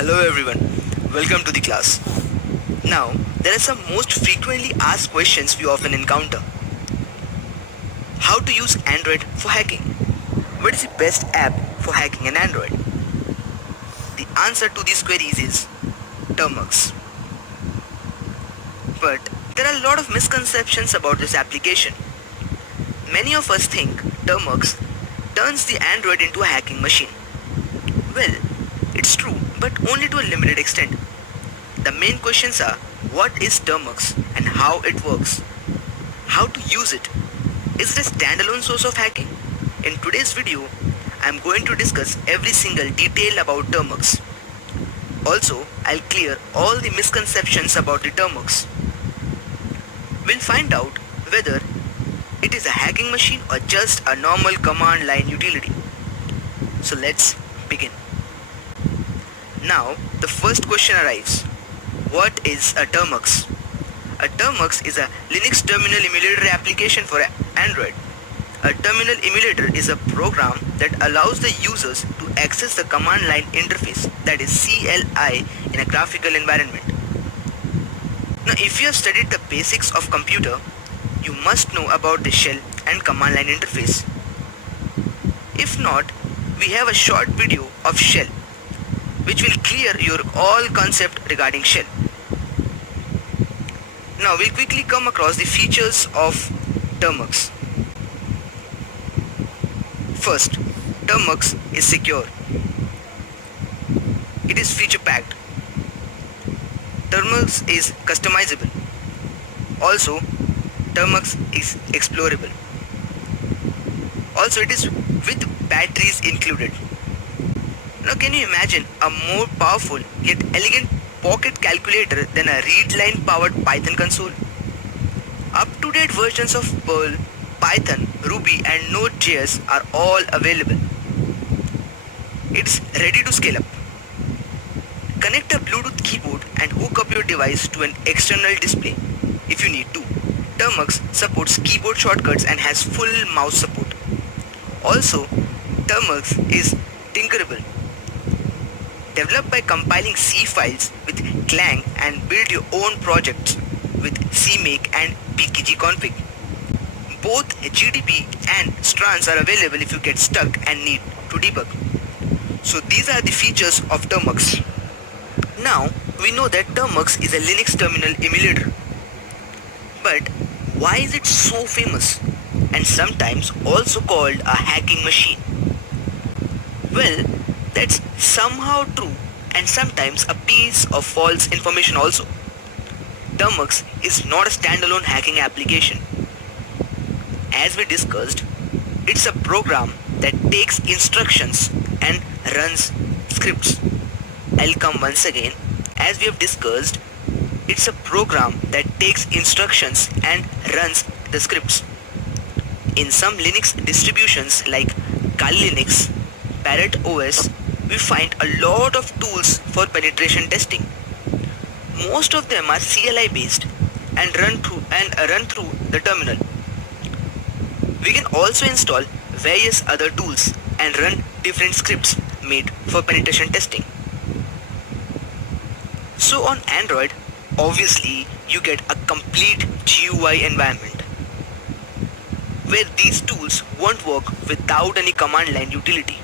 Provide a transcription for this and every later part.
Hello everyone, welcome to the class. Now, there are some most frequently asked questions we often encounter. How to use Android for hacking? What is the best app for hacking an Android? The answer to these queries is Termux. But there are a lot of misconceptions about this application. Many of us think Termux turns the Android into a hacking machine. Well, it's true, but only to a limited extent. The main questions are, what is Termux and how it works? How to use it? Is it a standalone source of hacking? In today's video, I am going to discuss every single detail about Termux. Also, I'll clear all the misconceptions about the Termux. We'll find out whether it is a hacking machine or just a normal command line utility. So let's begin. Now, the first question arrives. What is a Termux? A Termux is a Linux terminal emulator application for Android. A terminal emulator is a program that allows the users to access the command line interface, that is CLI, in a graphical environment. Now, if you have studied the basics of computer, you must know about the shell and command line interface. If not, we have a short video of shell which will clear your all concept regarding shell. Now we'll quickly come across the features of Termux. First, Termux is secure. It is feature packed. Termux is customizable. Also, Termux is explorable. Also, it is with batteries included. Now, can you imagine a more powerful yet elegant pocket calculator than a read line powered Python console? Up-to-date versions of Perl, Python, Ruby and Node.js are all available. It's ready to scale up. Connect a Bluetooth keyboard and hook up your device to an external display if you need to. Termux supports keyboard shortcuts and has full mouse support. Also, Termux is tinkerable. Develop by compiling C files with Clang and build your own projects with CMake and pkgconfig. Both GDB and strans are available if you get stuck and need to debug. So these are the features of Termux. Now we know that Termux is a Linux terminal emulator. But why is it so famous and sometimes also called a hacking machine? Well, that's somehow true and sometimes a piece of false information also. Termux is not a standalone hacking application. As we discussed, it's a program that takes instructions and runs scripts. I'll come once again. As we have discussed, it's a program that takes instructions and runs the scripts. In some Linux distributions like Kali Linux, Parrot OS, we find a lot of tools for penetration testing. Most of them are CLI based and run through the terminal. We can also install various other tools and run different scripts made for penetration testing. So on Android, obviously you get a complete GUI environment where these tools won't work without any command line utility.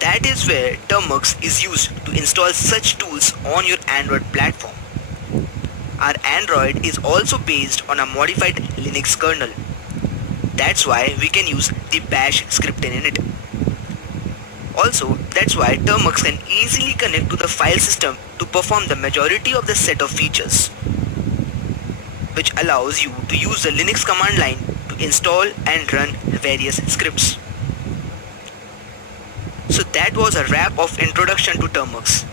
That is where Termux is used to install such tools on your Android platform. Our Android is also based on a modified Linux kernel. That's why we can use the bash script in it. Also, that's why Termux can easily connect to the file system to perform the majority of the set of features, which allows you to use the Linux command line to install and run various scripts. So that was a wrap of introduction to Termux.